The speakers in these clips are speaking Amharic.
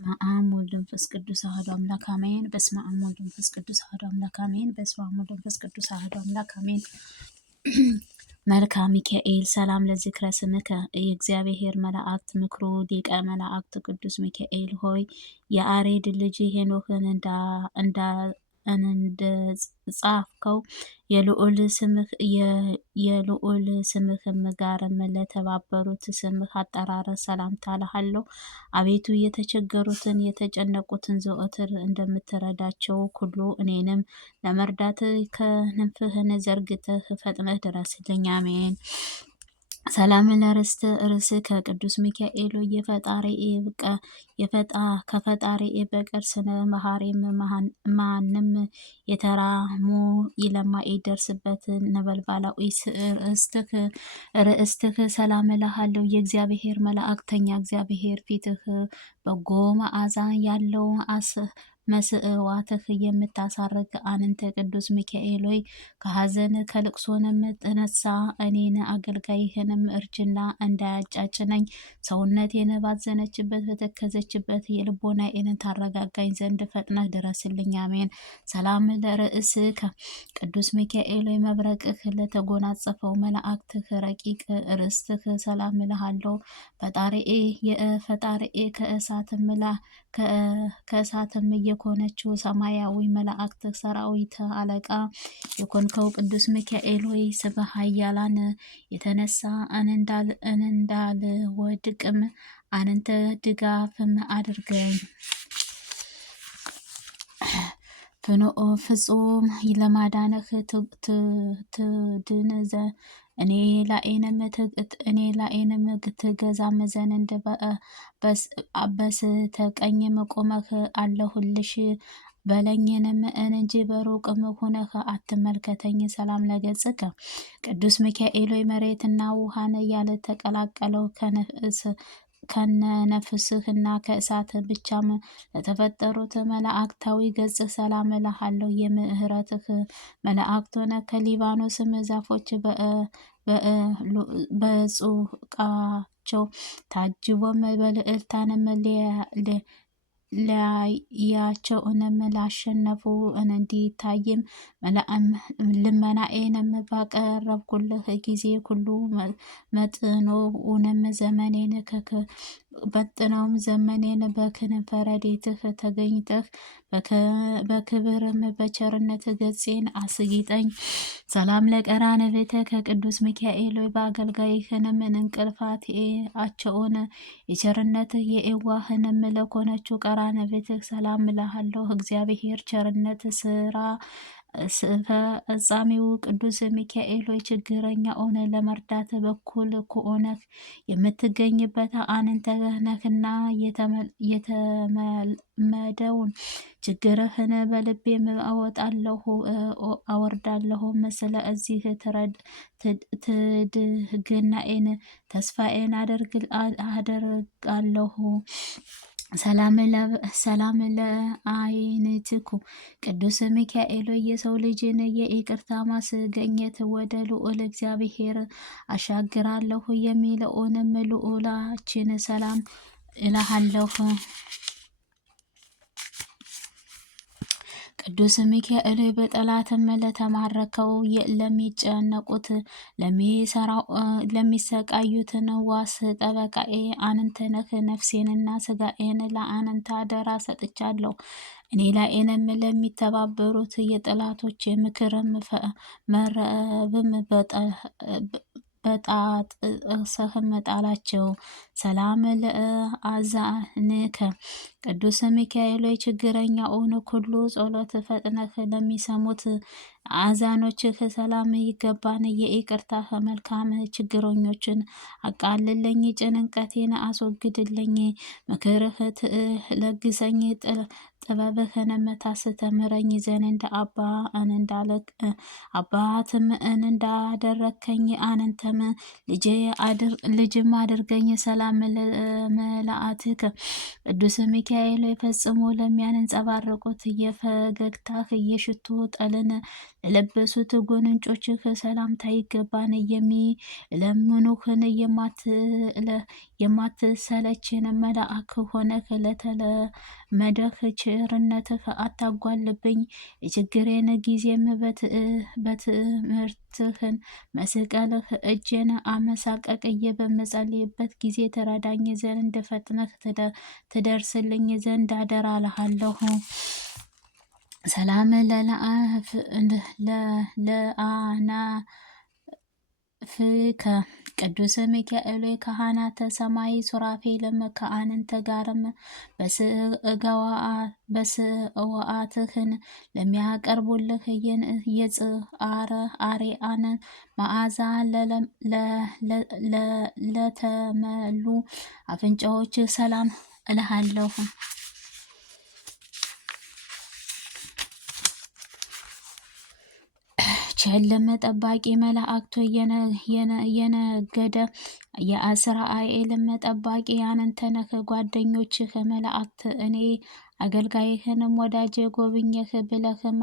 በስመ አብ ወወልድ ወመንፈስ ቅዱስ አሐዱ አምላክ አሜን። በስመ አብ ወወልድ ወመንፈስ ቅዱስ አሐዱ አምላክ አሜን። በስመ አብ ወወልድ ወመንፈስ ቅዱስ አሐዱ አምላክ አሜን። መልክአ ሚካኤል ሰላም ለዝክረ ስምከ የእግዚአብሔር መላእክት ምክሩ ሊቀ መላእክት ቅዱስ ሚካኤል ሆይ የአሬድ ልጅ ሄኖክን እንደጻፍከው የልዑል ስምህም ጋርም ለተባበሩት ስምህ አጠራር ሰላምታ እልሃለሁ። አቤቱ የተቸገሩትን የተጨነቁትን ዘወትር እንደምትረዳቸው ሁሉ እኔንም ለመርዳት ክንፍህን ዘርግተህ ፈጥነህ ድረስልኝ። አሜን። ሰላም ለርእስከ ቅዱስ ሚካኤል ከፈጣሪ በቀር ስነ መሐሪም ማንም የተራሞ ለማይደርስበት ነበልባላዊ ርእስትህ ሰላም እልሃለሁ። የእግዚአብሔር መላእክተኛ እግዚአብሔር ፊትህ በጎ መዓዛ ያለው መስዋዕትህ የምታሳርግ አንተ ቅዱስ ሚካኤል ሆይ ከሐዘን ከልቅሶንም ተነሳ እኔን አገልጋይህንም እርጅና እንዳያጫጭነኝ ሰውነቴን ባዘነችበት በተከዘችበት የልቦናዬን ታረጋጋኝ ዘንድ ፈጥነህ ድረስልኝ። አሜን። ሰላም ለርእስከ ቅዱስ ሚካኤል ሆይ መብረቅህ ለተጎናጸፈው መላእክትህ ረቂቅ ርስትህ ሰላም እልሃለሁ። ፈጣሪኤ ከእሳትም የኮነችው ሰማያዊ መላእክት ሰራዊት አለቃ የኮንከው ቅዱስ ሚካኤል ሆይ በኃያላን የተነሳ እንዳልወድቅም አንተ ድጋፍም አድርገኝ። ፍጹም ለማዳንህ ትድን እኔ ላኤንም ትገዛም ዘንድ በስተቀኝም ቆመህ አለሁልሽ በለኝንም እንጂ በሩቅም ሆነህ አትመልከተኝ። ሰላም ለገጽከ ቅዱስ ሚካኤል ሆይ መሬትና ውሃን ያልተቀላቀለው ከነነፍስህና ከእሳት ብቻም ለተፈጠሩት መላእክታዊ ገጽ ሰላም እልሃለሁ። የምህረትህ መላእክቶነ ከሊባኖስም ዛፎች በጹቃቸው ታጅቦም በልዕልታንም ሊያያቸውንም ላሸነፉ እንዲታይም ልመናዬንም ባቀረብኩልህ ጊዜ ሁሉ መጥኖውንም ዘመኔን በክንፈ ረድኤትህ ተገኝተህ በክብርም በቸርነት ገጼን አስጊጠኝ። ሰላም ለቀራንብተ ከቅዱስ ሚካኤል ሆይ በአገልጋይህንም እንቅልፋቸውን የቸርነትህ የኤዋህንም ለኮነችው ቀራንብትህ ሰላም እልሃለሁ። እግዚአብሔር ቸርነት ፈጻሚው ቅዱስ ሚካኤል ሆይ ችግረኛውን ለመርዳት በኩል ከሆነህ የምትገኝበት አንተ ነህና የተመደውን ችግርህን በልቤም አወርዳለሁም። ስለዚህ ትድግናዬን ተስፋዬን አደርጋለሁ። ሰላም ለአይንትኩ ቅዱስ ሚካኤል የሰው ልጅን የይቅርታ ማስገኘት ወደ ልዑል እግዚአብሔር አሻግራለሁ የሚለውንም ልዑላችን ሰላም እልሃለሁ። ቅዱስ ሚካኤል በጠላትም ለተማረከው ለሚጨነቁት ለሚሰቃዩትን ዋስ ጠበቃዬ አንተ ነህ። ነፍሴንና ስጋዬን ለአንተ አደራ ሰጥቻለሁ። እኔ ላይንም ለሚተባበሩት የጠላቶች ምክርም መረብም በጣጥሰህም ጣላቸው። ሰላም ለአዛንከ ቅዱስ ሚካኤል ችግረኛውን ሁሉ ጸሎት ፈጥነህ ለሚሰሙት አዛኖችህ ሰላም ይገባን። የይቅርታህ መልካም ችግረኞችን አቃልልኝ፣ ጭንቀቴን አስወግድልኝ። ምክርህ ትለግሰኝ፣ ጥበብህንም ታስተምረኝ ዘንድ አባትም እንዳደረከኝ አንተም ልጅም አድርገኝ። ሰላም ለመላእክትከ ቅዱስ ሚካኤል ፈጽሞ ለሚያንጸባርቁት የፈገግታህ የሽቱ ጠልን ለለበሱት ጉንጮችህ ሰላምታ ይገባን። የሚለምኑህን የማትሰለችን መልአክ ሆነህ ለተለመደህ ቸርነትህ አታጓልብኝ። የችግሬን ጊዜም በትምህርትህን መስቀልህ እጄን አመሳቀቅዬ በምጸልይበት ጊዜ ተረዳኝ ዘንድ ፈጥነህ ትደርስልኝ ዘንድ አደራ እልሃለሁ። ሰላም ለአናፍከ ቅዱስ ሚካኤል ካህናተ ሰማይ ሱራፌልም ከአንተ ጋርም በስእዋትህን ለሚያቀርቡልህ የጽአረ አርያም መዓዛ ለተመሉ አፍንጫዎች ሰላም እልሃለሁ። ቸልም ጠባቂ መላእክቶ የነገደ የእስራኤልም ጠባቂ አንተ ነህ። ጓደኞችህ መላእክት እኔ አገልጋይህንም ወዳጅ ጎብኘህ ብለህም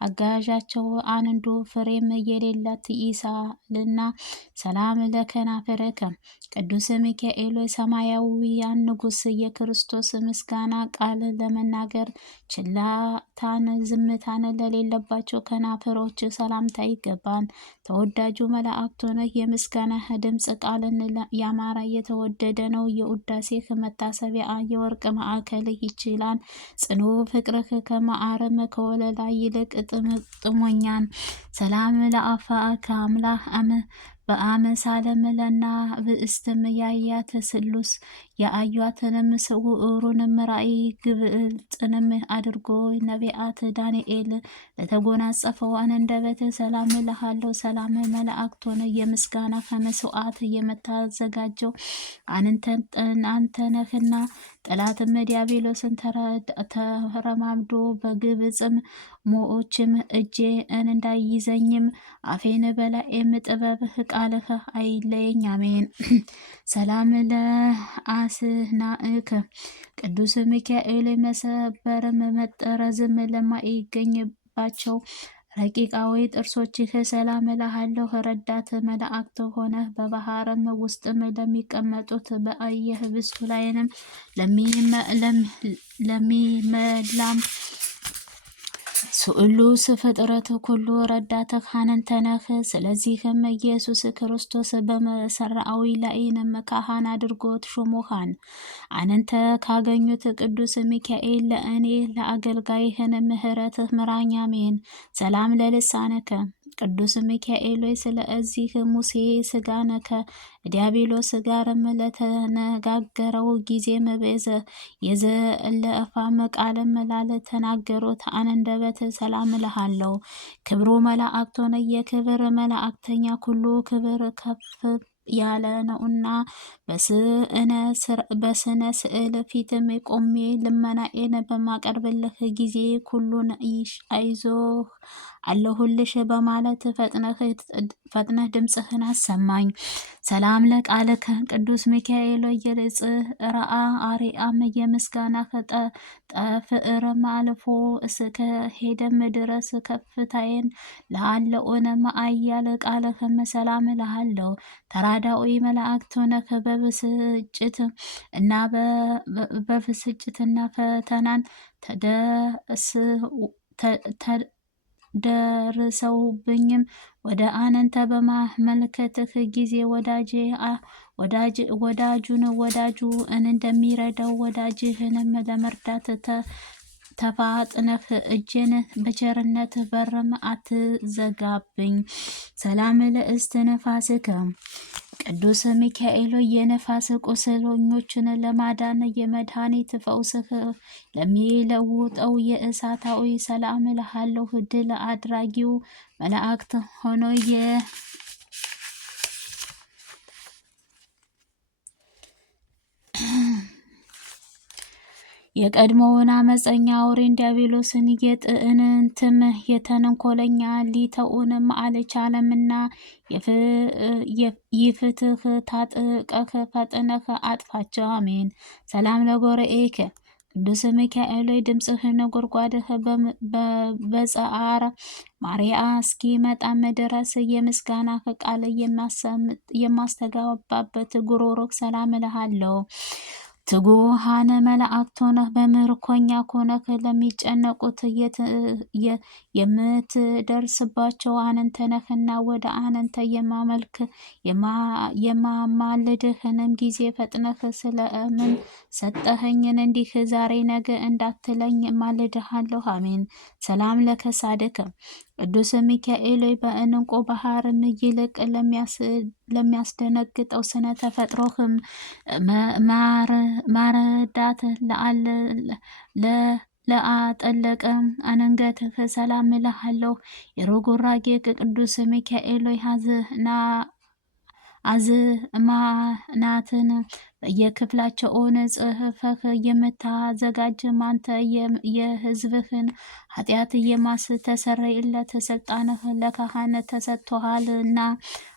አጋዣቸው አንዱ ፍሬም የሌላት ይሳልና ሰላም ለከናፍርከ ቅዱስ ሚካኤል ሰማያዊያን ንጉሥ የክርስቶስ ምስጋና ቃል ለመናገር ችላታን ዝምታን ለሌለባቸው ከናፍሮች ሰላምታ ይገባን። ተወዳጁ መላእክት ሆነህ የምስጋና ድምፅ ቃልን ያማረ የተወደደ ነው። የውዳሴህ መታሰቢያ የወርቅ ማዕከልህ ይችላል። ጽኑ ፍቅርህ ከማዕረም ከወለላ ይልቅ ጥሞኛን። ሰላም ለአፋከ አምላክ በአመሳለም ለና ብእስትም ያያት ስሉስ የአዩትንም ስውሩንም ራእይ ግብጥንም አድርጎ ነቢያት ዳንኤል ለተጎናጸፈው አንደበት ሰላም እልሃለሁ። ሰላም መላእክት ሆነ የምስጋና ከመስዋዕት የምታዘጋጀው አንተ ነህና ጠላትም ዲያብሎስን ተረማምዶ በግብጽም ሞዎችም እጄ እንዳይዘኝም አፌን በላኤም ጥበብህ ቃልህ አይለየኝ። አሜን። ሰላም ለአስናእከ ቅዱስ ሚካኤል መሰበርም መጠረዝም ለማይገኝባቸው ረቂቃዊ ጥርሶችህ ሰላም እልሃለሁ። ረዳት መላእክት ሆነህ በባህርም ውስጥም ለሚቀመጡት በየህብስቱ ላይንም ለሚመላም ስሉስ ፍጥረት ኩሉ ረዳትህ አንተ ነህ። ስለዚህም ኢየሱስ ክርስቶስ በመሰራዊ ላይንም ካህን አድርጎት ሾሞሃን። አንተ ካገኙት ቅዱስ ሚካኤል ለእኔ ለአገልጋይህን ምህረትህ ምራኝ። አሜን። ሰላም ለልሳነከ ቅዱስ ሚካኤል ስለዚህ ሙሴ ስጋን ከዲያብሎስ ጋርም ለተነጋገረው ጊዜም የዘለፋም ቃልም ላልተናገሩት አንደበት ሰላም እልሃለሁ። ክብሩ መላእክት ሆነ የክብር መላእክተኛ ኩሉ ክብር ከፍ ያለ ነውና በስነ ስዕል ፊትም ቆሜ ልመናዬን በማቀርብልህ ጊዜ ኩሉን አይዞህ አለሁልሽ በማለት ፈጥነህ ድምፅህን አሰማኝ። ሰላም ለቃልከ ቅዱስ ሚካኤል የጽርአ አርያም የምስጋና ጠፍርም አልፎ እስከ ሄደም ድረስ ከፍታዬን ለአለኦነ ማአያል ቃልህም ሰላም እልሃለሁ። ተራዳዊ መላእክት ሆነህ በብስጭትና ፈተናን ደርሰውብኝም ወደ አንተ በማመልከትህ ጊዜ ወዳጁ እንደሚረዳው ወዳጅህንም ለመርዳት ተፋጥነህ እጄን በቸርነት በርም አትዘጋብኝ። ሰላም ለእስትንፋስከ ቅዱስ ሚካኤል የነፋስ ቁስለኞችን ለማዳን የመድኃኒት ፈውስህ ለሚለውጠው የእሳታዊ ሰላም እልሃለሁ። ድል አድራጊው መላእክት ሆኖ የቀድሞውን አመፀኛ አውሬን ዲያብሎስን የጥንትም የተንኮለኛ ሊተውንም አልቻለምና ይፍትህ ታጥቀህ ፈጥነህ አጥፋቸው። አሜን። ሰላም ለጎርኤከ ቅዱስ ሚካኤል ሆይ ድምፅህን ነጎድጓድህ በጸዓረ ማርያ እስኪመጣም ድረስ የምስጋናህ ቃል የማስተጋባበት ጉሮሮክ ሰላም እልሃለሁ። ትጉሃን መላእክት ሆነህ በምርኮኛ ሆነህ ለሚጨነቁት የምትደርስባቸው አንተ ነህና ወደ አንተ የማማልድህንም ጊዜ ፈጥነህ ስለምን ሰጠኸኝን እንዲህ ዛሬ ነገ እንዳትለኝ ማልድሃለሁ። አሜን። ሰላም ለከሳድከ ቅዱስ ሚካኤል በእንቆ ባህርም ይልቅ ለሚያስደነግጠው ስነ ተፈጥሮህም ማረዳት ለአጠለቀ አንገትህ ሰላም እልሃለሁ። የሮጎራጌ ቅዱስ ሚካኤል አዝማናትን በየክፍላቸውን ጽሕፈህ የምታዘጋጅ አንተ የሕዝብህን ኃጢአት የማስተሰርይለት ስልጣንህ ለካህን ተሰጥቶሃልና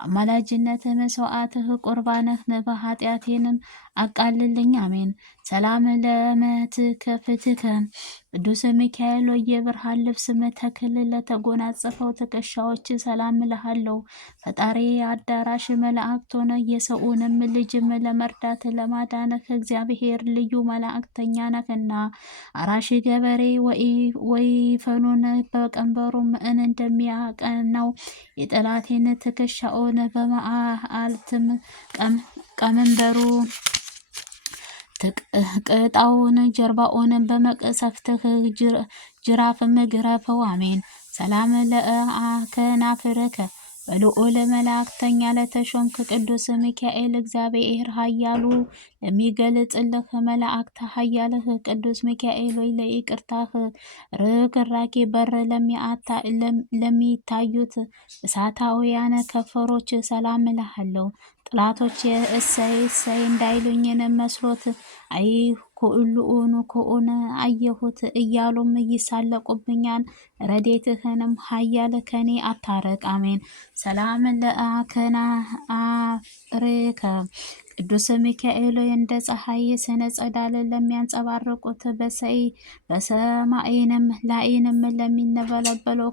አማላጅነት መስዋዕትህ ቁርባንህ በኃጢአቴንም አቃልልኝ። አሜን። ሰላም ለመትከፍትከ ቅዱስ ሚካኤል የብርሃን ልብስ መተክል ለተጎናጸፈው ትከሻዎች ሰላም እልሃለሁ። ፈጣሪ አዳራሽ መላእክት ሆነ የሰውንም ልጅም ለመርዳት ለማዳነህ እግዚአብሔር ልዩ መላእክተኛ ነህና አራሽ ገበሬ ወይፈኑን በቀንበሩም እንደሚያቀናው የጠላቴን ትከሻውን በመዓልትም ቀመንበሩ ቅጣውን ጀርባውን በመቅሰፍትህ ጅራፍም ግረፈው። አሜን። ሰላም ለከናፍርከ በልዑል መላእክተኛ ለተሾምክ ቅዱስ ሚካኤል እግዚአብሔር ኃያሉ ለሚገልጽልህ መላእክት ኃያልህ ቅዱስ ሚካኤል ወይ ለይቅርታህ ርግራጌ በር ለሚታዩት እሳታውያን ከፈሮች ሰላም እልሃለሁ። ጥላቶች እሰይ እሰይ እንዳይሉኝን መስሎት አይ ከኡነ አየሁት እያሉም ይሳለቁብኛል። ረዴትህንም ኃያል ከኔ አታረቅ። አሜን። ሰላም ለአከናፍርከ ቅዱስ ሚካኤል እንደ ፀሐይ ስነ ጸዳል ለሚያንጸባርቁት በሰማይንም ላይንም ለሚነበለበለው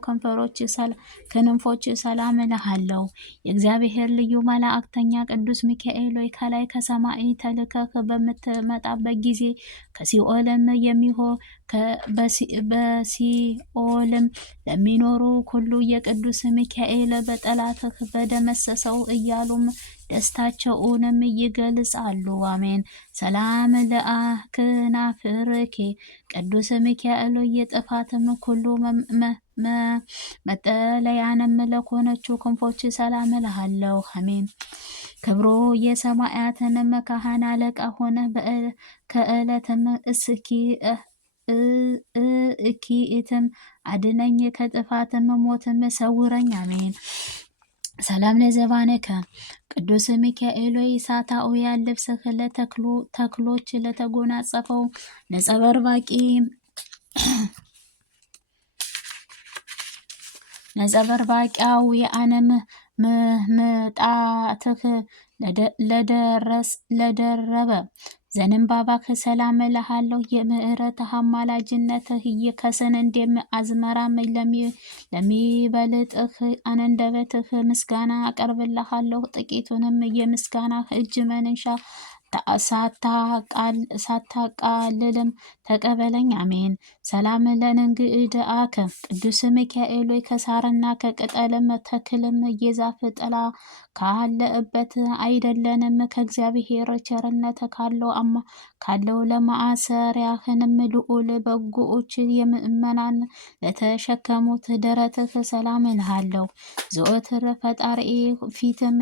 ክንፎች ሰላም እልሃለሁ። የእግዚአብሔር ልዩ መላእክተኛ ቅዱስ ሚካኤል ከላይ ከሰማይ ተልከህ በምትመጣበት ጊዜ በሲኦልም ለሚኖሩ ሁሉ የቅዱስ ሚካኤል በጠላትህ በደመሰሰው እያሉም ደስታቸውንም ይገልጻሉ። አሜን። ሰላም ለአክናፍርኬ ቅዱስ ሚካኤል የጥፋትም ሁሉ መጠለያንም ለሆነችው ክንፎች ሰላም እልሃለሁ። አሜን። ክብሮ የሰማያትንም ካህን አለቃ ሆነ ከዕለትም እኪኢትም አድነኝ ከጥፋትም ሞትም ሰውረኝ። አሜን። ሰላም ለዘባነከ ቅዱስ ሚካኤል እሳታውያን ልብስህ ተክሎች ለተጎናጸፈው ነጸበርባቂያውያንም ምጣትህ ለደረበ ዘንባባክ ሰላም እልሃለሁ። የምሕረትህ አማላጅነትህ ከስንዴም አዝመራም ለሚበልጥህ አንደበትህ ምስጋና አቀርብልሃለሁ። ጥቂቱንም የምስጋናህ እጅ መንሻ ሳታቃልልም ተቀበለኝ። አሜን። ሰላም ለንግድአከ ቅዱስ ሚካኤል ከሳርና ከቅጠልም ተክልም የዛፍ ጥላ ካለበት አይደለንም ከእግዚአብሔር ቸርነት ካለው ለማዕሰሪያህንም ልዑል በጎዎች የምእመናን ለተሸከሙት ደረትህ ሰላም እልሃለሁ። ዘወትር ፈጣሪ ፊትም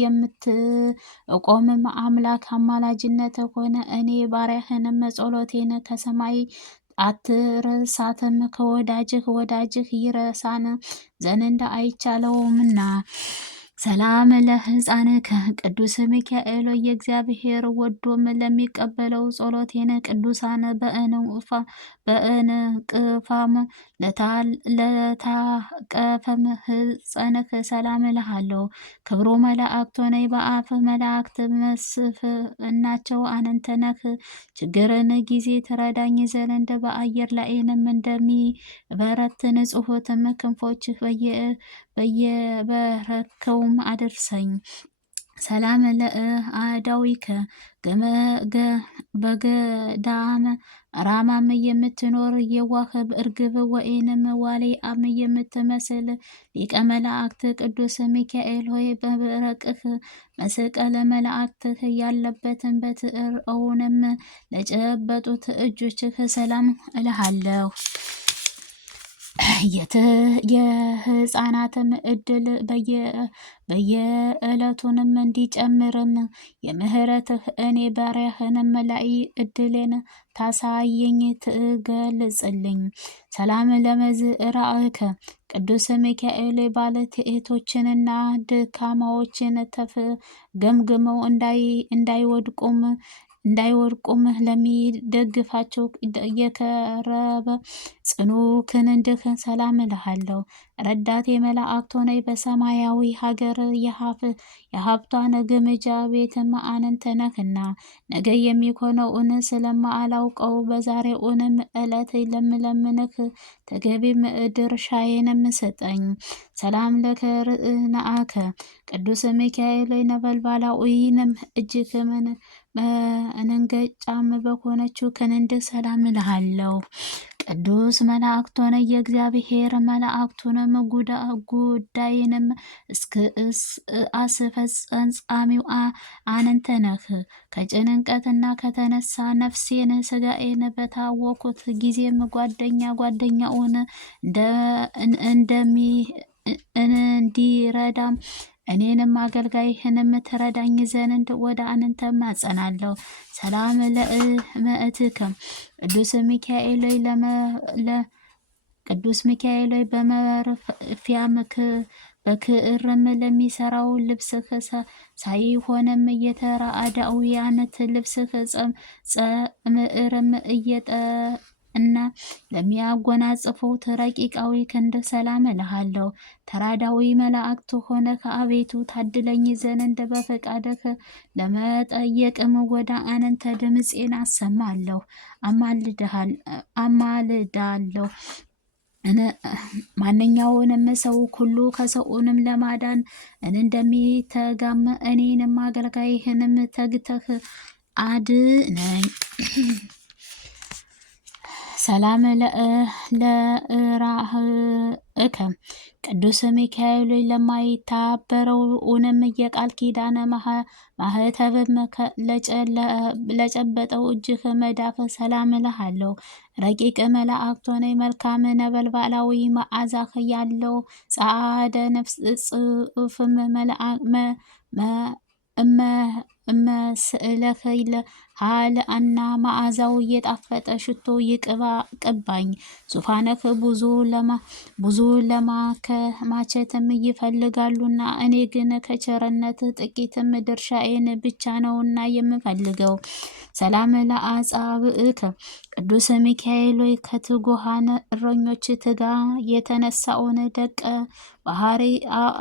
የምትቆምም አምላክ አማላጅነት ሆነ እኔ ባሪያህንም ጸሎቴን ከሰማይ አትርሳትም። ከወዳጅህ ይረሳን ዘንድ አይቻለውምና ሰላም ለሕፃንከ ቅዱስ ሚካኤል የእግዚአብሔር ወዶም ለሚቀበለው ጸሎቴን ቅዱሳን በእንቅፋም ለታቀፈም ሕፃንከ ሰላም እልሃለሁ። ክብሩ መላእክት ሆነይ በአፍ መላእክት መስፍ እናቸው አነንተነክ ችግርን ጊዜ ትረዳኝ ዘንድ በአየር ላይንም እንደሚበረት ንጹሕትም ክንፎችህ በየበረከውም አድርሰኝ። ሰላም ለአዳዊከ በገዳም ራማም የምትኖር የዋህ እርግብ ወይንም ዋልያም የምትመስል ሊቀ መላእክት ቅዱስ ሚካኤል ሆይ በብረቅህ መስቀለ መላእክትህ ያለበትን በትረውንም ለጨበጡት እጆችህ ሰላም እልሃለሁ። የሕፃናትም እድል በየዕለቱንም እንዲጨምርም የምህረትህ እኔ ባሪያህንም ላይ እድሌን ታሳየኝ ትገልጽልኝ። ሰላም ለመዝራእከ ቅዱስ ሚካኤል ባለትዕቶችንና ድካማዎችን ገምግመው እንዳይወድቁም ለሚደግፋቸው የከረበ ጽኑ ክንድህ ሰላም እልሃለሁ። ረዳቴ መላእክት ሆነይ በሰማያዊ ሀገር የሀብቷን ግምጃ ቤትም አንተ ነህና ነገ የሚሆነውን ስለማላውቀው በዛሬውንም ዕለት ለምለምንህ ተገቢም ድርሻዬንም ስጠኝ። ሰላም ለከርናአከ ቅዱስ ሚካኤል ነበልባላዊንም እጅግ መንገጫም በሆነችው ክንድህ ሰላም እልሃለሁ። ቅዱስ መላእክት ሆነ የእግዚአብሔር መላእክቱንም ጉዳይንም እስከ አስፈጻሚው አንተ ነህ። ከጭንቀትና ከተነሳ ነፍሴን ስጋዬን በታወኩት ጊዜም ጓደኛውን እንዲረዳም እኔንም አገልጋይህንም ትረዳኝ ዘንድ ወደ አንተ ማጸናለሁ። ሰላም ለእመእትከ ቅዱስ ሚካኤል በመርፊያም በክርም ለሚሰራው ልብስህ ሳይሆንም የተራዳውያነት ልብስህ ጸምዕርም እና ለሚያጎናጽፉት ረቂቃዊ ክንድ ሰላም እልሃለሁ። ተራዳዊ መላእክት ሆነ ከአቤቱ ታድለኝ ዘንድ በፈቃድህ ለመጠየቅም ወደ አንተ ድምፄን አሰማለሁ አማልዳለሁ። ማንኛውንም ሰው ሁሉ ከሰውንም ለማዳን እንደሚተጋም እኔንም አገልጋይህንም ተግተህ አድነኝ። ሰላም ለእራህከ ቅዱስ ሚካኤል ለማይታበረው ኡንም የቃል ኪዳነ ማህተብም ለጨበጠው እጅህ መዳፍ ሰላም እልሃለሁ። ረቂቅ መላእክት ሆነይ መልካም ነበልባላዊ መዓዛህ ያለው ጸዓደ ነፍስ ጽሑፍም እመስእለህ ሃልአና መዓዛው እየጣፈጠ ሽቶ ቅባኝ። ዙፋንህ ብዙ ለማከማቸትም ይፈልጋሉና እኔ ግን ከቸርነት ጥቂትም ድርሻዬን ብቻ ነውና የምፈልገው። ሰላም ለአጻብዕከ ቅዱስ ሚካኤል ከትጉሃን እረኞች ትጋ የተነሳውን ደቀ ባህሪ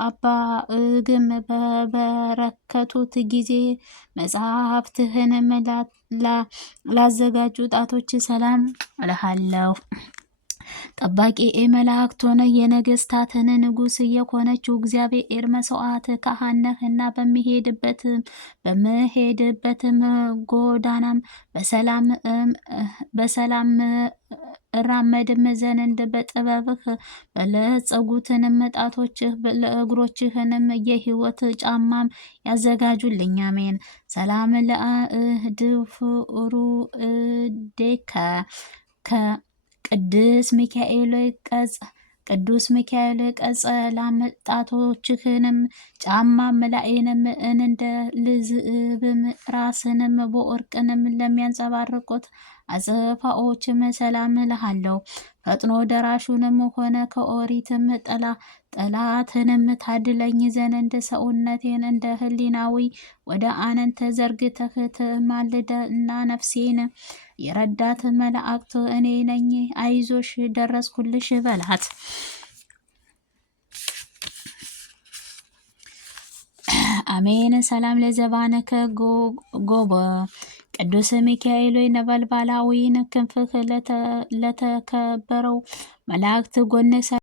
አባእግም በበረከቱት ጊዜ መጽሐፍትህንም ላዘጋጁ ጣቶች ሰላም እልሃለሁ። ጠባቂ መላእክት ሆነ የነገስታትን ንጉስ የሆነችው እግዚአብሔር መስዋዕት ካህን ነህና በምሄድበትም ጎዳናም በሰላም እራመድም ዘንድ በጥበብህ በለጸጉትንም ጣቶችህ ለእግሮችህንም የሕይወት ጫማም ያዘጋጁልኝ። አሜን። ሰላም ለአእድፍሩ እዴከ ቅዱስ ሚካኤል ቀጸላም ጣቶችህንም ጫማም ላይንም እንደ ልዝብም ራስንም በወርቅንም ለሚያንጸባርቁት አጽፋዎችም ሰላም እልሃለሁ። ፈጥኖ ደራሹንም ሆነ ከኦሪትም ጠላትንም ታድለኝ ዘንድ እንደ ሰውነቴን እንደ ህሊናዊ ወደ አነንተ ዘርግተህ ትማልደ እና ነፍሴን የረዳት መላእክት እኔ ነኝ፣ አይዞሽ ደረስኩልሽ በላት። አሜን። ሰላም ለዘባነከ ጎበ ቅዱስ ሚካኤል ነበልባላዊን ክንፍህ ለተከበረው መላእክት ጎን